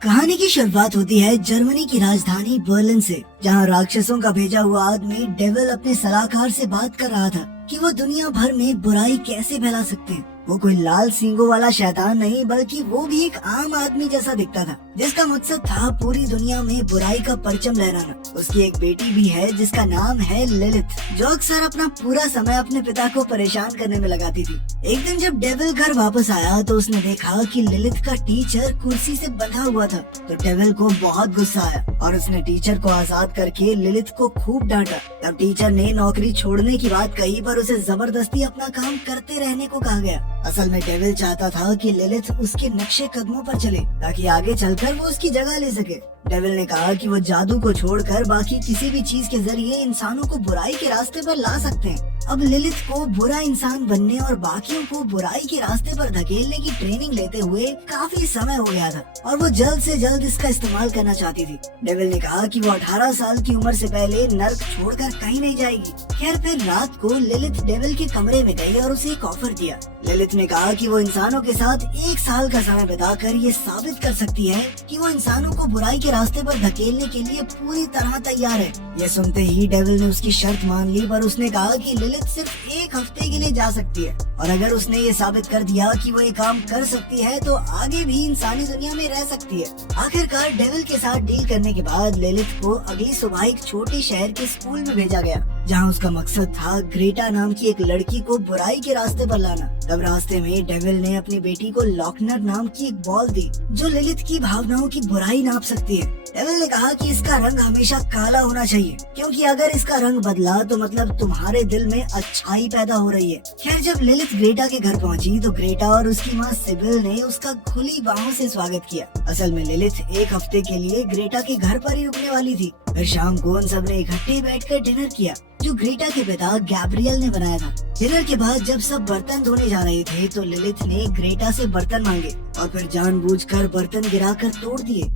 कहानी की शुरुआत होती है जर्मनी की राजधानी बर्लिन से, जहां राक्षसों का भेजा हुआ आदमी डेविल अपने सलाहकार से बात कर रहा था कि वो दुनिया भर में बुराई कैसे फैला सकते हैं। वो कोई लाल सींगों वाला शैतान नहीं, बल्कि वो भी एक आम आदमी जैसा दिखता था, जिसका मकसद था पूरी दुनिया में बुराई का परचम लहराना। उसकी एक बेटी भी है जिसका नाम है लिलिथ, जो अक्सर अपना पूरा समय अपने पिता को परेशान करने में लगाती थी। एक दिन जब डेविल घर वापस आया तो उसने देखा कि लिलिथ का टीचर कुर्सी से बंधा हुआ था। तो डेविल को बहुत गुस्सा आया और उसने टीचर को आजाद करके लिलिथ को खूब डांटा। तब टीचर ने नौकरी छोड़ने की बात कही, पर उसे जबरदस्ती अपना काम करते रहने को कहा गया। असल में डेविल चाहता था कि लिलिथ उसके नक्शे कदमों पर चले, ताकि आगे चलकर वो उसकी जगह ले सके। डेविल ने कहा कि वो जादू को छोड़कर बाकी किसी भी चीज के जरिए इंसानों को बुराई के रास्ते पर ला सकते हैं। अब लिलिथ को बुरा इंसान बनने और बाकियों को बुराई के रास्ते पर धकेलने की ट्रेनिंग लेते हुए काफी समय हो गया था, और वो जल्द से जल्द इसका इस्तेमाल करना चाहती थी। डेविल ने कहा कि वो 18 साल की उम्र से पहले नर्क छोड़कर कहीं नहीं जाएगी। खैर, फिर रात को लिलिथ डेविल के कमरे में गई और उसे एक ऑफर दिया। लिलिथ ने कहा कि वो इंसानों के साथ 1 साल का समय बिताकर ये साबित कर सकती है कि वो इंसानों को बुराई के रास्ते पर धकेलने के लिए पूरी तरह तैयार है। ये सुनते ही डेविल ने उसकी शर्त मान ली, पर उसने कहा कि लिलिथ सिर्फ 1 हफ्ते के लिए जा सकती है, और अगर उसने ये साबित कर दिया कि वो ये काम कर सकती है तो आगे भी इंसानी दुनिया में रह सकती है। आखिरकार डेविल के साथ डील करने के बाद लिलिथ को अगली सुबह एक छोटे शहर के स्कूल में भेजा गया, जहाँ उसका मकसद था ग्रेटा नाम की एक लड़की को बुराई के रास्ते पर लाना। तब रास्ते में डेविल ने अपनी बेटी को लॉकनर नाम की एक बॉल दी, जो लिलिथ की भावनाओं की बुराई नाप सकती है। डेविल ने कहा कि इसका रंग हमेशा काला होना चाहिए, क्योंकि अगर इसका रंग बदला तो मतलब तुम्हारे दिल में अच्छाई पैदा हो रही है। खैर, जब लिलिथ ग्रेटा के घर पहुंची तो ग्रेटा और उसकी माँ सिबिल ने उसका खुली बाहों से स्वागत किया। असल में लिलिथ 1 हफ्ते के लिए ग्रेटा के घर पर ही रुकने वाली थी। फिर शाम को उन सब ने इकट्ठे बैठकर डिनर किया, जो ग्रेटा के पिता गैब्रियल ने बनाया था। डिनर के बाद जब सब बर्तन धोने जा रहे थे तो लिलिथ ने ग्रेटा से बर्तन मांगे और फिर जानबूझकर बर्तन गिराकर तोड़ दिए।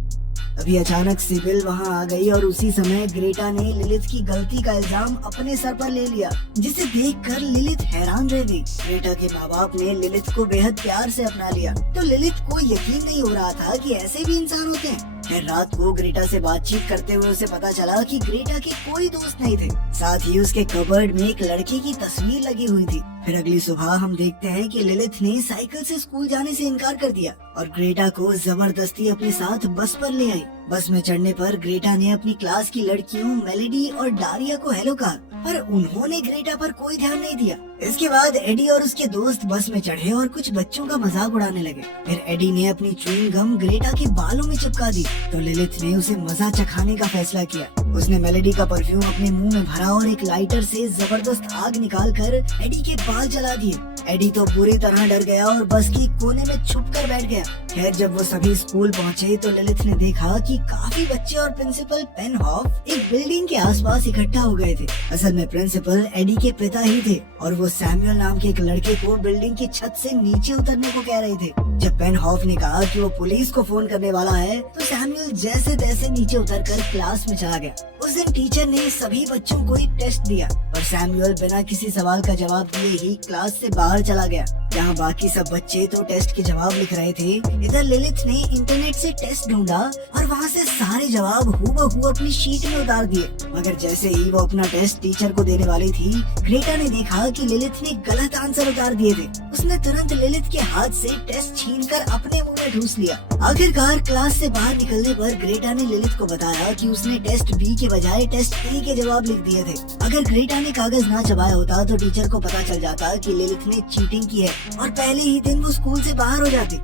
अभी अचानक सिबिल वहां आ गई और उसी समय ग्रेटा ने लिलिथ की गलती का इल्जाम अपने सर पर ले लिया, जिसे देखकर लिलिथ हैरान रह गई। ग्रेटा के माँ बाप ने लिलिथ को बेहद प्यार से अपना लिया, तो लिलिथ को यकीन नहीं हो रहा था कि ऐसे भी इंसान होते हैं। फिर रात को ग्रेटा से बातचीत करते हुए उसे पता चला कि ग्रेटा के कोई दोस्त नहीं थे, साथ ही उसके कबर्ड में एक लड़के की तस्वीर लगी हुई थी। फिर अगली सुबह हम देखते हैं कि लिलिथ ने साइकिल से स्कूल जाने से इनकार कर दिया और ग्रेटा को जबरदस्ती अपने साथ बस पर ले आई। बस में चढ़ने पर ग्रेटा ने अपनी क्लास की लड़कियों मेलेडी और डारिया को हेलो कहा, पर उन्होंने ग्रेटा पर कोई ध्यान नहीं दिया। इसके बाद एडी और उसके दोस्त बस में चढ़े और कुछ बच्चों का मजाक उड़ाने लगे। फिर एडी ने अपनी च्युइंग गम ग्रेटा के बालों में चिपका दी, तो लिलिथ ने उसे मजा चखाने का फैसला किया। उसने मेलेडी का परफ्यूम अपने मुंह में भरा और एक लाइटर से जबरदस्त आग निकालकर एडी के बाल जला दिए। एडी तो पूरी तरह डर गया और बस की कोने में छुप कर बैठ गया। खैर, जब वो सभी स्कूल पहुँचे तो लिलिथ ने देखा कि काफी बच्चे और प्रिंसिपल पेनहॉफ एक बिल्डिंग के आसपास इकट्ठा हो गए थे। असल में प्रिंसिपल एडी के पिता ही थे और वो सैमुअल नाम के एक लड़के को बिल्डिंग की छत से नीचे उतरने को कह रहे थे। जब पेनहॉफ ने कहा कि वो पुलिस को फोन करने वाला है तो सैमुअल जैसे तैसे नीचे उतरकर क्लास में चला गया। उस दिन टीचर ने सभी बच्चों को एक टेस्ट दिया और सैमुअल बिना किसी सवाल का जवाब दिए ही क्लास से बाहर चला गया। जहाँ बाकी सब बच्चे तो टेस्ट के जवाब लिख रहे थे, इधर लिलिथ ने इंटरनेट से टेस्ट ढूंढा और वहाँ से सारे जवाब हूबहू अपनी शीट में उतार दिए। मगर जैसे ही वो अपना टेस्ट टीचर को देने वाली थी, ग्रेटा ने देखा कि लिलिथ ने गलत आंसर उतार दिए थे। उसने तुरंत लिलिथ के हाथ से टेस्ट छीनकर अपने मुंह में ठूस लिया। आखिरकार क्लास से बाहर निकलने पर ग्रेटा ने लिलिथ को बताया कि उसने टेस्ट बी के बजाय टेस्ट ए के जवाब लिख दिए थे। अगर ग्रेटा ने कागज ना चबाया होता तो टीचर को पता चल जाता कि लिलिथ ने चीटिंग की है और पहले ही दिन वो स्कूल से बाहर हो जाती।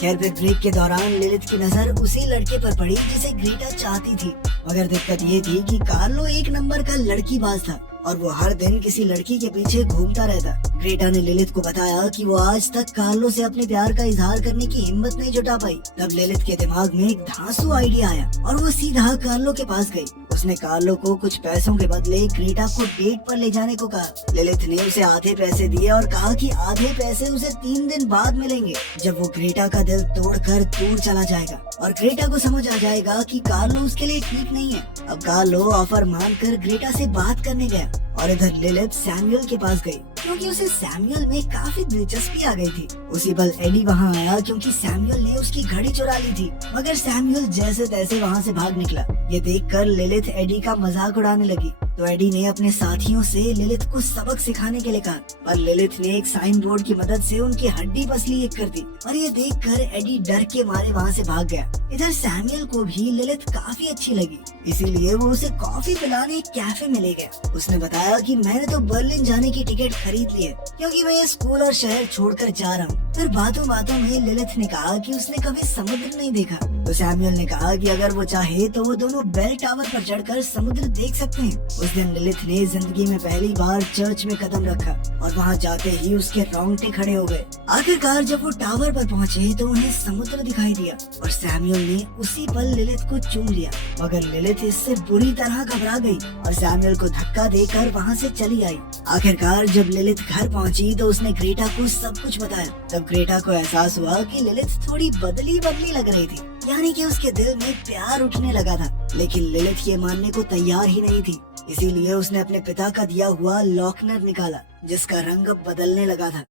खैर, फिर ब्रेक के दौरान लिलिथ की नजर उसी लड़के पर पड़ी जिसे ग्रेटा चाहती थी। मगर दिक्कत ये थी कि कार्लो एक नंबर का लड़कीबाज था और वो हर दिन किसी लड़की के पीछे घूमता रहता। ग्रेटा ने लिलिथ को बताया कि वो आज तक कार्लो से अपने प्यार का इजहार करने की हिम्मत नहीं जुटा पाई। तब लिलिथ के दिमाग में एक धांसू आइडिया आया और वो सीधा कार्लो के पास गई। उसने कार्लो को कुछ पैसों के बदले ग्रेटा को डेट पर ले जाने को कहा। लिलिथ ने उसे आधे पैसे दिए और कहा कि आधे पैसे उसे 3 दिन बाद मिलेंगे, जब वो ग्रेटा का दिल तोड़कर दूर चला जाएगा और ग्रेटा को समझ आ जाएगा कि कार्लो उसके लिए ठीक नहीं है। अब कार्लो ऑफर मानकर ग्रेटा से बात करने गया और इधर लिलिथ सैमुअल के पास गई क्योंकि उसे सैमुअल में काफी दिलचस्पी आ गई थी। उसी पल एडी वहाँ आया क्योंकि सैमुअल ने उसकी घड़ी चुरा ली थी, मगर सैमुअल जैसे तैसे वहाँ से भाग निकला। ये देखकर लिलिथ एडी का मजाक उड़ाने लगी, तो एडी ने अपने साथियों से लिलिथ को सबक सिखाने के लिए कहा, पर लिलिथ ने एक साइन बोर्ड की मदद से उनकी हड्डी पसली एक कर दी और ये देखकर एडी डर के मारे वहाँ से भाग गया। इधर सैमुअल को भी लिलिथ काफी अच्छी लगी, इसीलिए वो उसे कॉफी पिलाने एक कैफे में ले गया। उसने बताया कि मैंने तो बर्लिन जाने की टिकट खरीद ली है क्योंकि मैं ये स्कूल और शहर छोड़कर जा रहा हूँ। फिर बातों बातों में लिलिथ ने कहा कि उसने कभी समुद्र नहीं देखा, तो सैमुअल ने कहा कि अगर वो चाहे तो वो दोनों बेल टावर पर चढ़कर समुद्र देख सकते हैं। उस दिन लिलिथ ने जिंदगी में पहली बार चर्च में कदम रखा और वहाँ जाते ही उसके रोंगटे खड़े हो गए। आखिरकार जब वो टावर पर पहुँचे तो उन्हें समुद्र दिखाई दिया और सैमुअल ने उसी पल लिलिथ को चूम लिया, मगर लिलिथ इससे बुरी तरह घबरा गई और सैमुअल को धक्का देकर वहाँ से चली आई। आखिरकार जब लिलिथ घर पहुँची तो उसने ग्रेटा को सब कुछ बताया। तब ग्रेटा को एहसास हुआ कि लिलिथ थोड़ी बदली बदली लग रही थी, यानी कि उसके दिल में प्यार उठने लगा था। लेकिन लिलिथ ये मानने को तैयार ही नहीं थी, इसीलिए उसने अपने पिता का दिया हुआ लॉकनर निकाला जिसका रंग बदलने लगा था।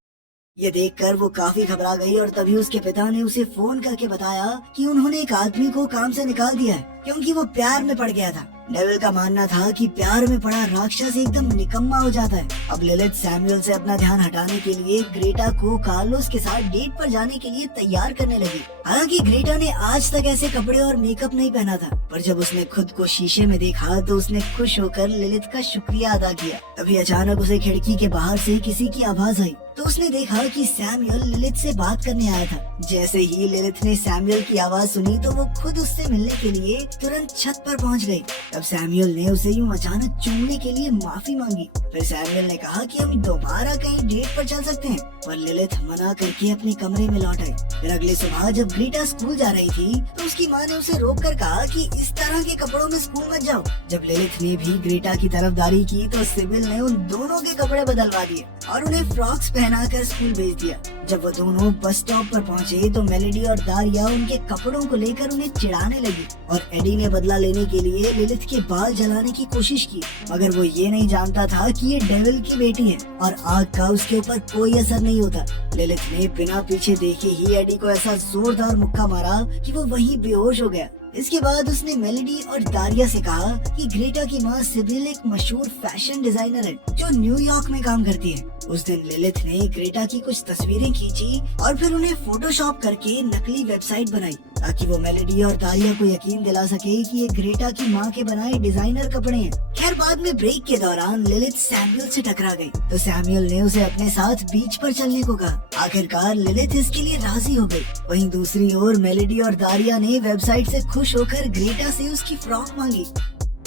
ये देखकर वो काफी घबरा गई और तभी उसके पिता ने उसे फोन करके बताया कि उन्होंने एक आदमी को काम से निकाल दिया है क्योंकि वो प्यार में पड़ गया था। डेविल का मानना था कि प्यार में पड़ा राक्षस एकदम निकम्मा हो जाता है। अब लिलिथ सैमुअल से अपना ध्यान हटाने के लिए ग्रेटा को कार्लोस के साथ डेट पर जाने के लिए तैयार करने लगी। हालांकि ग्रेटा ने आज तक ऐसे कपड़े और मेकअप नहीं पहना था, पर जब उसने खुद को शीशे में देखा तो उसने खुश होकर लिलिथ का शुक्रिया अदा किया। तभी अचानक उसे खिड़की के बाहर से किसी की आवाज आई, तो उसने देखा कि सैमुअल लिलिथ से बात करने आया था। जैसे ही लिलिथ ने सैमुअल की आवाज सुनी तो वो खुद उससे मिलने के लिए तुरंत छत पर पहुंच गई। तब सैमुअल ने उसे यूं अचानक चूमने के लिए माफी मांगी। फिर सैमुअल ने कहा कि हम दोबारा कहीं डेट पर चल सकते हैं, पर लिलिथ मना करके अपने कमरे में लौट आई। फिर अगली सुबह जब ग्रेटा स्कूल जा रही थी तो उसकी माँ ने उसे रोक कर कहा कि इस तरह के कपड़ों में स्कूल मत जाओ। जब लिलिथ ने भी ग्रेटा की तरफदारी की तो सिबिल ने उन दोनों के कपड़े बदलवा दिए और उन्हें फ्रॉक्स पहनाकर स्कूल भेज दिया। जब वो दोनों बस स्टॉप पर पहुँचे तो मेलोडी और दारिया उनके कपड़ों को लेकर उन्हें चिढ़ाने लगी और एडी ने बदला लेने के लिए लिलिथ के बाल जलाने की कोशिश की, मगर वो ये नहीं जानता था कि ये डेविल की बेटी है और आग का उसके ऊपर कोई असर नहीं होता। लिलिथ ने बिना पीछे देखे ही एडी को ऐसा जोरदार मुक्का मारा कि वो वहीं बेहोश हो गया। इसके बाद उसने मेलोडी और दारिया से कहा कि ग्रेटा की माँ सिबिल एक मशहूर फैशन डिजाइनर है जो न्यूयॉर्क में काम करती है। उस दिन लिलिथ ने ग्रेटा की कुछ तस्वीरें खींची और फिर उन्हें फोटोशॉप करके नकली वेबसाइट बनाई ताकि वो मेलोडी और दारिया को यकीन दिला सके कि ये ग्रेटा की माँ के बनाए डिजाइनर कपड़े हैं। खैर बाद में ब्रेक के दौरान लिलिथ सैमुअल से टकरा गई तो सैमुअल ने उसे अपने साथ बीच पर चलने को कहा। आखिरकार लिलिथ इसके लिए राजी हो गई। वहीं दूसरी ओर मेलोडी और दारिया ने वेबसाइट से खुश होकर ग्रेटा से उसकी फ्रॉक मांगी।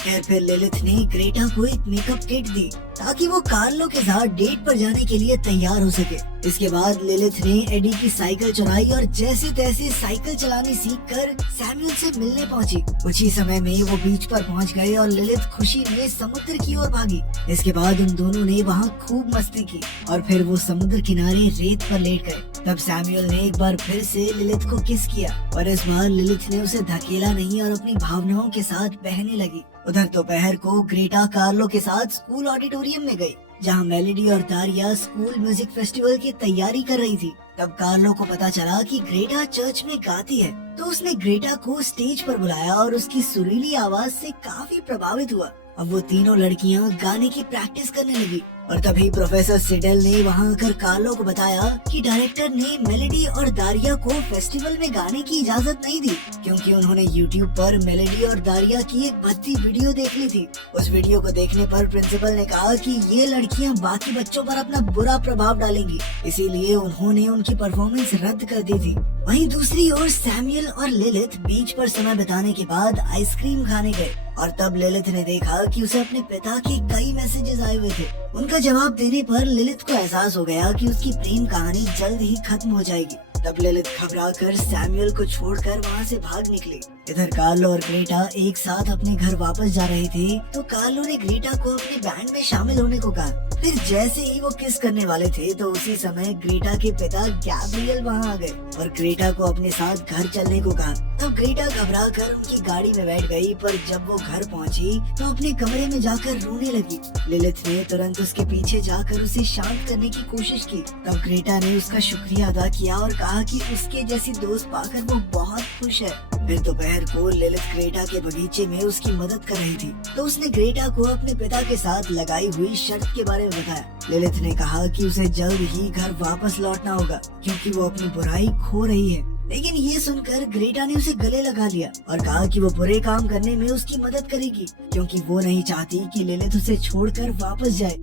खैर फिर लिलिथ ने ग्रेटा को एक मेकअप किट दी ताकि वो कार्लो के साथ डेट पर जाने के लिए तैयार हो सके। इसके बाद लिलिथ ने एडी की साइकिल चुराई और जैसे तैसे साइकिल चलानी सीखकर सैमुअल से मिलने पहुंची। कुछ ही समय में वो बीच पर पहुंच गए और लिलिथ खुशी में समुद्र की ओर भागी। इसके बाद उन दोनों ने वहां खूब मस्ती की और फिर वो समुद्र किनारे रेत पर लेट गए। तब सैमुअल ने एक बार फिर से लिलिथ को किस किया और इस बार लिलिथ ने उसे धकेला नहीं और अपनी भावनाओं के साथ बहने लगी। उधर दोपहर को ग्रेटा कार्लो के साथ स्कूल ऑडिटोरियम में गई जहां मेलोडी और दारिया स्कूल म्यूजिक फेस्टिवल की तैयारी कर रही थी। तब कार्लो को पता चला कि ग्रेटा चर्च में गाती है, तो उसने ग्रेटा को स्टेज पर बुलाया और उसकी सुरीली आवाज से काफी प्रभावित हुआ। अब वो तीनों लड़कियां गाने की प्रैक्टिस करने लगी और तभी प्रोफेसर सिडल ने वहां आकर कार्लो को बताया कि डायरेक्टर ने मेलोडी और दारिया को फेस्टिवल में गाने की इजाजत नहीं दी क्योंकि उन्होंने यूट्यूब पर मेलोडी और दारिया की एक भद्दी वीडियो देख ली थी। उस वीडियो को देखने पर प्रिंसिपल ने कहा कि ये लड़कियां बाकी बच्चों पर अपना बुरा प्रभाव डालेंगी, इसीलिए उन्होंने उनकी परफॉर्मेंस रद्द कर दी थी। वहीं दूसरी ओर सैमुअल और लिलिथ बीच पर समय बिताने के बाद आइसक्रीम खाने गए और तब लिलिथ ने देखा कि उसे अपने पिता के कई मैसेजेस आए हुए थे। उनका जवाब देने पर लिलिथ को एहसास हो गया कि उसकी प्रेम कहानी जल्द ही खत्म हो जाएगी। तब लिलिथ घबराकर सैमुअल को छोड़कर वहाँ से भाग निकली। इधर कार्लो और ग्रेटा एक साथ अपने घर वापस जा रहे थे तो कार्लो ने ग्रेटा को अपने बैंड में शामिल होने को कहा। फिर जैसे ही वो किस करने वाले थे तो उसी समय ग्रेटा के पिता गैब्रियल वहाँ आ गए और ग्रेटा को अपने साथ घर चलने को कहा। तब ग्रेटा घबरा कर उनकी गाड़ी में बैठ गई, पर जब वो घर पहुंची तो अपने कमरे में जाकर रोने लगी। लिलिथ ने तुरंत उसके पीछे जाकर उसे शांत करने की कोशिश की। तब ग्रेटा ने उसका शुक्रिया अदा किया और कहा कि उसके जैसी दोस्त पाकर वो बहुत खुश है। फिर दोपहर को लिलिथ ग्रेटा के बगीचे में उसकी मदद कर रही थी तो उसने ग्रेटा को अपने पिता के साथ लगाई हुई शर्त के बारे में बताया। लिलिथ ने कहा कि उसे जल्द ही घर वापस लौटना होगा क्योंकि वो अपनी बुराई खो रही है। लेकिन ये सुनकर ग्रेटा ने उसे गले लगा लिया और कहा कि वो बुरे काम करने में उसकी मदद करेगी क्योंकि वो नहीं चाहती कि लिलिथ उसे छोड़कर वापस जाए।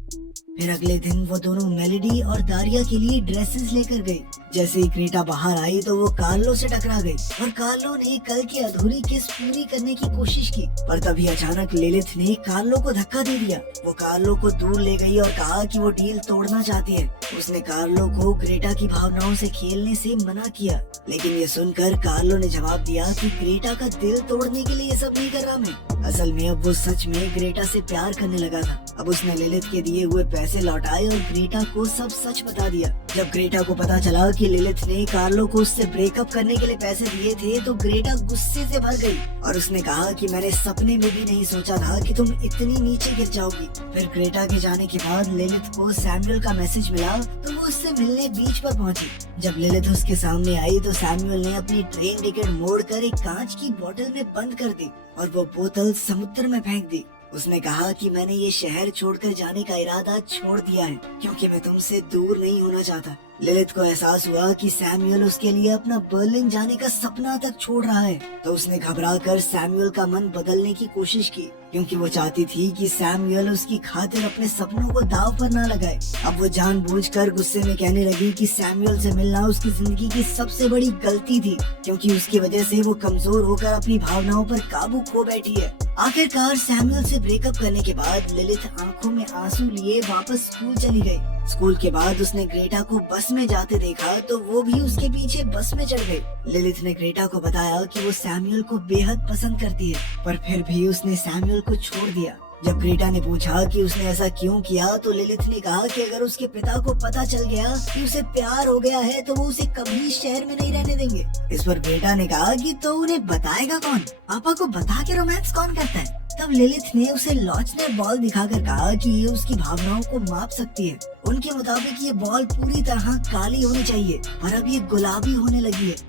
फिर अगले दिन वो दोनों मेलोडी और दारिया के लिए ड्रेसेस लेकर गई। जैसे ही ग्रेटा बाहर आई तो वो कार्लो से टकरा गई और कार्लो ने कल की अधूरी किस पूरी करने की कोशिश की, पर तभी अचानक लिलिथ ने कार्लो को धक्का दे दिया। वो कार्लो को दूर ले गई और कहा कि वो डील तोड़ना चाहती है। उसने कार्लो को ग्रेटा की भावनाओं से खेलने से मना किया, लेकिन ये सुनकर कार्लो ने जवाब दिया कि ग्रेटा का दिल तोड़ने के लिए ये सब नहीं कर रहा मैं। असल में अब वो सच में ग्रेटा से प्यार करने लगा था। अब उसने लिलिथ के दिए हुए पैसे लौटाए और ग्रेटा को सब सच बता दिया। जब ग्रेटा को पता चला कि लिलिथ ने कार्लो को उससे ब्रेकअप करने के लिए पैसे दिए थे तो ग्रेटा गुस्से से भर गई और उसने कहा कि मैंने सपने में भी नहीं सोचा था कि तुम इतनी नीचे गिर जाओगी। फिर ग्रेटा के जाने के बाद लिलिथ को सैमुअल का मैसेज मिला तो वो उससे मिलने बीच पर पहुंची। जब लिलिथ उसके सामने आई तो सैमुअल ने अपनी ट्रेन टिकट मोड़कर एक कांच की बोतल में बंद कर दी और वो बोतल समुद्र में फेंक दी। उसने कहा कि मैंने ये शहर छोड़कर जाने का इरादा छोड़ दिया है क्योंकि मैं तुमसे दूर नहीं होना चाहता। लिलिथ को एहसास हुआ कि सैमुअल उसके लिए अपना बर्लिन जाने का सपना तक छोड़ रहा है, तो उसने घबराकर सैमुअल का मन बदलने की कोशिश की क्योंकि वो चाहती थी कि सैमुअल उसकी खातिर अपने सपनों को दाव पर ना लगाए। अब वो जानबूझकर गुस्से में कहने लगी कि सैमुअल से मिलना उसकी जिंदगी की सबसे बड़ी गलती थी क्योंकि उसकी वजह से वो कमजोर होकर अपनी भावनाओं पर काबू खो बैठी है। आखिरकार सैमुअल से ब्रेकअप करने के बाद लिलिथ आंखों में आंसू लिए वापस स्कूल चली गई। स्कूल के बाद उसने ग्रेटा को बस में जाते देखा तो वो भी उसके पीछे बस में चढ़ गई। लिलिथ ने ग्रेटा को बताया कि वो सैमुअल को बेहद पसंद करती है, पर फिर भी उसने सैमुअल को छोड़ दिया। जब ग्रेटा ने पूछा कि उसने ऐसा क्यों किया तो लिलिथ ने कहा कि अगर उसके पिता को पता चल गया कि उसे प्यार हो गया है तो वो उसे कभी शहर में नहीं रहने देंगे। इस पर ग्रेटा ने कहा कि तो उन्हें बताएगा कौन? पापा को बता के रोमांस कौन करता है? तब लिलिथ ने उसे लॉचनेर बॉल दिखाकर कहा कि ये उसकी भावनाओं को माप सकती है। उनके मुताबिक ये बॉल पूरी तरह काली होनी चाहिए पर अब ये गुलाबी होने लगी है।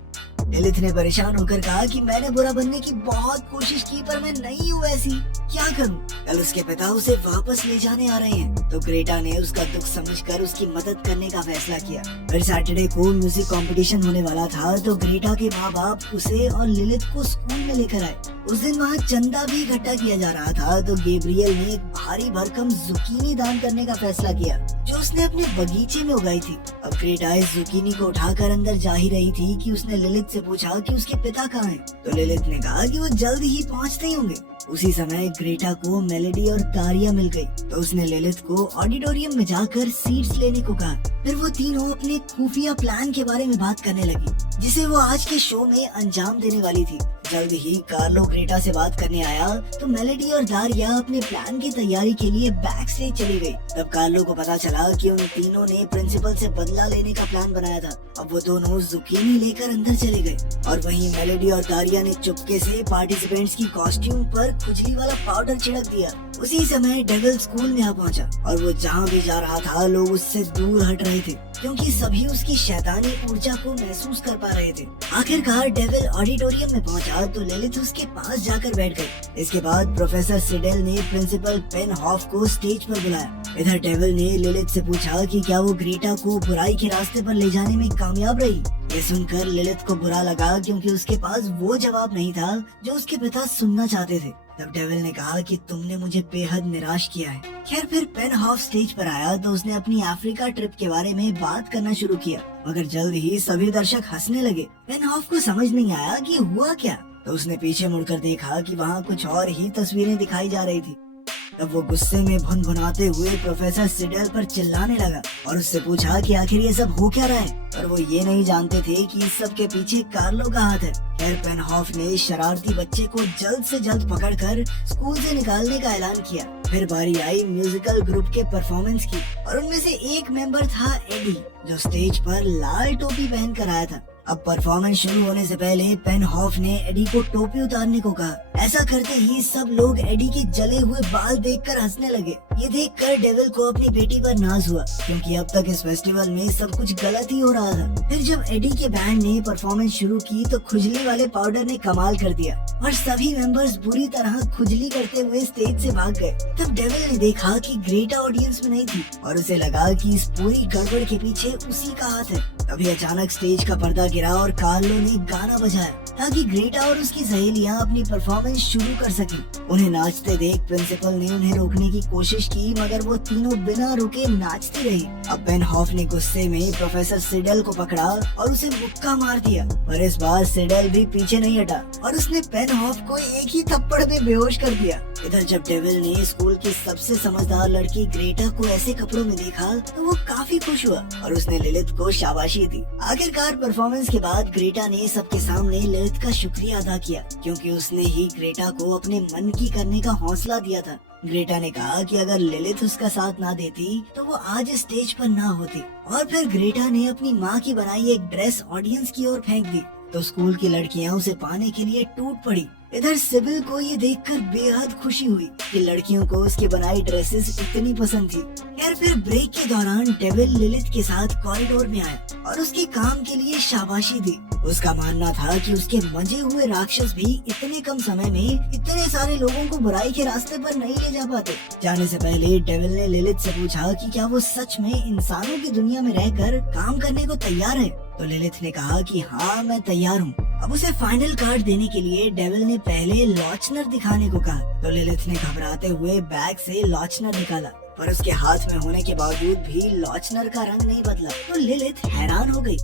लिलिथ ने परेशान होकर कहा कि मैंने बुरा बनने की बहुत कोशिश की पर मैं नहीं हूँ ऐसी, क्या करूँ? कल उसके पिता उसे वापस ले जाने आ रहे हैं तो ग्रेटा ने उसका दुख समझकर उसकी मदद करने का फैसला किया। फिर सैटरडे को म्यूजिक कंपटीशन होने वाला था तो ग्रेटा के माँ बाप उसे और लिलिथ को स्कूल में लेकर आए। उस दिन वहाँ चंदा भी इकट्ठा किया जा रहा था तो गैब्रियल ने एक भारी भरकम जुकीनी दान करने का फैसला किया जो उसने अपने बगीचे में उगाई थी। अब ग्रेटा इस जुकीनी को उठाकर अंदर जा ही रही थी कि उसने लिलिथ से पूछा कि उसके पिता कहाँ हैं, तो लिलिथ ने कहा कि वो जल्द ही पहुँचते ही होंगे। उसी समय ग्रेटा को मेलोडी और दारिया मिल गई तो उसने लिलिथ को ऑडिटोरियम में जाकर सीट्स लेने को कहा। फिर वो तीनों अपने खुफिया प्लान के बारे में बात करने लगी जिसे वो आज के शो में अंजाम देने वाली थी। जल्द ही कार्लो ग्रेटा से बात करने आया तो मेलोडी और दारिया अपने प्लान की तैयारी के लिए बैक स्टेज चली गई। तब कार्लो को पता चला कि उन तीनों ने प्रिंसिपल से बदला लेने का प्लान बनाया था। अब वो दोनों जुकीनी लेकर अंदर चले गए और वहीं मेलोडी और दारिया ने चुपके से पार्टिसिपेंट्स की कॉस्ट्यूम पर खुजली वाला पाउडर छिड़क दिया। उसी समय डेविल स्कूल में आ पहुंचा और वो जहाँ भी जा रहा था लोग उससे दूर हट रहे थे क्योंकि सभी उसकी शैतानी ऊर्जा को महसूस कर पा रहे थे। आखिरकार डेविल ऑडिटोरियम में पहुंचा तो लिलिथ उसके पास जाकर बैठ गई। इसके बाद प्रोफेसर सिडेल ने प्रिंसिपल पेनहॉफ को स्टेज पर बुलाया। इधर डेविल ने लिलिथ से पूछा कि क्या वो ग्रेटा को बुराई के रास्ते पर ले जाने में कामयाब रही। ये सुनकर लिलिथ को बुरा लगा क्योंकि उसके पास वो जवाब नहीं था जो उसके पिता सुनना चाहते थे। तब डेविल ने कहा कि तुमने मुझे बेहद निराश किया है। खैर फिर पेनहॉफ स्टेज पर आया तो उसने अपनी अफ्रीका ट्रिप के बारे में बात करना शुरू किया, मगर जल्द ही सभी दर्शक हंसने लगे। पेनहॉफ को समझ नहीं आया कि हुआ क्या, तो उसने पीछे मुड़कर देखा कि वहाँ कुछ और ही तस्वीरें दिखाई जा रही थी। तब वो गुस्से में भुनभुनाते हुए प्रोफेसर सिडेल पर चिल्लाने लगा और उससे पूछा कि आखिर ये सब हो क्या रहा है, पर वो ये नहीं जानते थे कि इस सब के पीछे कार्लो का हाथ है। खैर पेनहॉफ ने शरारती बच्चे को जल्द से जल्द पकड़कर स्कूल से निकालने का ऐलान किया। फिर बारी आई म्यूजिकल ग्रुप के परफॉर्मेंस की और उनमें से एक मेंबर था एडी, जो स्टेज पर लाल टोपी पहन कर आया था। अब परफॉर्मेंस शुरू होने से पहले पेन हॉफ ने एडी को टोपी उतारने को कहा। ऐसा करते ही सब लोग एडी के जले हुए बाल देखकर हंसने लगे। ये देखकर डेविल को अपनी बेटी पर नाज हुआ, क्योंकि अब तक इस फेस्टिवल में सब कुछ गलत ही हो रहा था। फिर जब एडी के बैंड ने परफॉर्मेंस शुरू की तो खुजली वाले पाउडर ने कमाल कर दिया और सभी मेंबर्स बुरी तरह खुजली करते हुए स्टेज से भाग गए। तब डेविल ने देखा कि ग्रेटा ऑडियंस में नहीं थी और उसे लगा कि इस पूरी गड़बड़ के पीछे उसी का हाथ है। तभी अचानक स्टेज का पर्दा गिरा और कार्लो ने गाना बजाया ताकि ग्रेटा और उसकी सहेलियां अपनी परफॉर्मेंस शुरू कर सकें। उन्हें नाचते देख प्रिंसिपल ने उन्हें रोकने की कोशिश की, मगर वो तीनों बिना रुके नाचती रही। अब पेन हॉफ ने गुस्से में प्रोफेसर सिडल को पकड़ा और उसे मुक्का मार दिया, पर इस बार सिडल भी पीछे नहीं हटा और उसने पेन हॉफ को एक ही थप्पड़ में बेहोश कर दिया। इधर जब डेविल ने स्कूल की सबसे समझदार लड़की ग्रेटा को ऐसे कपड़ों में देखा तो वो काफी खुश हुआ और उसने लिलिथ को शाबाशी दी। आखिरकार परफॉर्मेंस के बाद ग्रेटा ने सबके सामने लिलिथ का शुक्रिया अदा किया, क्योंकि उसने ही ग्रेटा को अपने मन की करने का हौसला दिया था। ग्रेटा ने कहा कि अगर लिलिथ उसका साथ ना देती तो वो आज स्टेज पर ना होती। और फिर ग्रेटा ने अपनी माँ की बनाई एक ड्रेस ऑडियंस की ओर फेंक दी तो स्कूल की लड़कियां उसे पाने के लिए टूट पड़ी। इधर सिबिल को ये देखकर बेहद खुशी हुई कि लड़कियों को उसकी बनाई ड्रेसेस इतनी पसंद थी। यार फिर ब्रेक के दौरान डेविल लिलिथ के साथ कॉरिडोर में आया और उसके काम के लिए शाबाशी दी। उसका मानना था कि उसके मजे हुए राक्षस भी इतने कम समय में इतने सारे लोगों को बुराई के रास्ते पर नहीं ले जा पाते। जाने से पहले डेविल ने लिलिथ से पूछा कि क्या वो सच में इंसानों की दुनिया में रहकर काम करने को तैयार है। तो लिलिथ ने कहा कि हाँ, मैं तैयार हूँ। अब उसे फाइनल कार्ड देने के लिए डेविल ने पहले लॉचनर दिखाने को कहा तो लिलिथ ने घबराते हुए बैग से लॉचनर निकाला, पर उसके हाथ में होने के बावजूद भी लॉचनर का रंग नहीं बदला तो लिलिथ हैरान हो गई।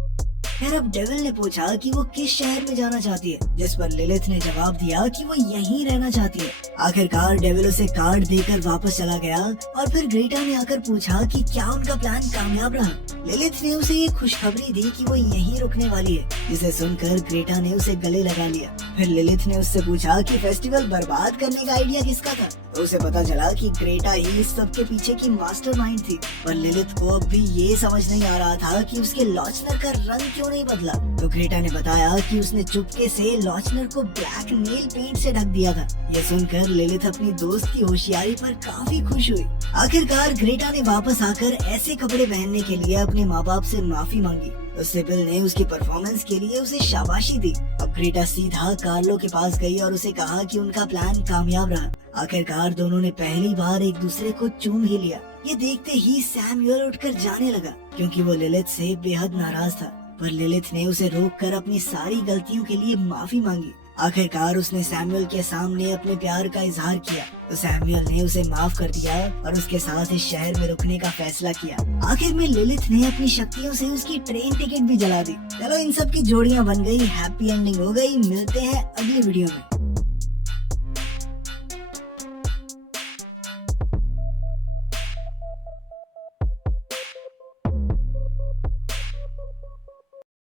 फिर अब डेविल ने पूछा कि वो किस शहर में जाना चाहती है, जिस पर लिलिथ ने जवाब दिया कि वो यहीं रहना चाहती है। आखिरकार डेविल उसे कार्ड देकर वापस चला गया और फिर ग्रेटा ने आकर पूछा कि क्या उनका प्लान कामयाब रहा। लिलिथ ने उसे ये खुशखबरी दी कि वो यहीं रुकने वाली है, जिसे सुनकर ग्रेटा ने उसे गले लगा लिया। फिर लिलिथ ने उससे पूछा कि फेस्टिवल बर्बाद करने का आइडिया किसका था, तो उसे पता चला कि ग्रेटा ही इस सब के पीछे की मास्टरमाइंड थी। पर लिलिथ को अब भी ये समझ नहीं आ रहा था कि उसके लॉचनर का रंग क्यों नहीं बदला। तो ग्रेटा ने बताया कि उसने चुपके से लॉचनर को ब्लैक नेल पेंट से ढक दिया था। ये सुनकर लिलिथ अपनी दोस्त की होशियारी पर काफी खुश हुई। आखिरकार ग्रेटा ने वापस आकर ऐसे कपड़े पहनने के लिए अपने माँ बाप से माफी मांगी तो सिबिल ने उसकी परफॉर्मेंस के लिए उसे शाबाशी दी। अब ग्रेटा सीधा कार्लो के पास गई और उसे कहा कि उनका प्लान कामयाब रहा। आखिरकार दोनों ने पहली बार एक दूसरे को चूम ही लिया। ये देखते ही सैमुअल उठकर जाने लगा, क्योंकि वो लिलिथ से बेहद नाराज था। पर लिलिथ ने उसे रोककर अपनी सारी गलतियों के लिए माफी मांगी। आखिरकार उसने सैमुअल के सामने अपने प्यार का इजहार किया तो सैमुअल ने उसे माफ कर दिया और उसके साथ इस शहर में रुकने का फैसला किया। आखिर में लिलिथ ने अपनी शक्तियों से उसकी ट्रेन टिकट भी जला दी। चलो इन सब की जोड़ियां बन गई, हैप्पी एंडिंग हो गई। मिलते हैं अगली वीडियो में।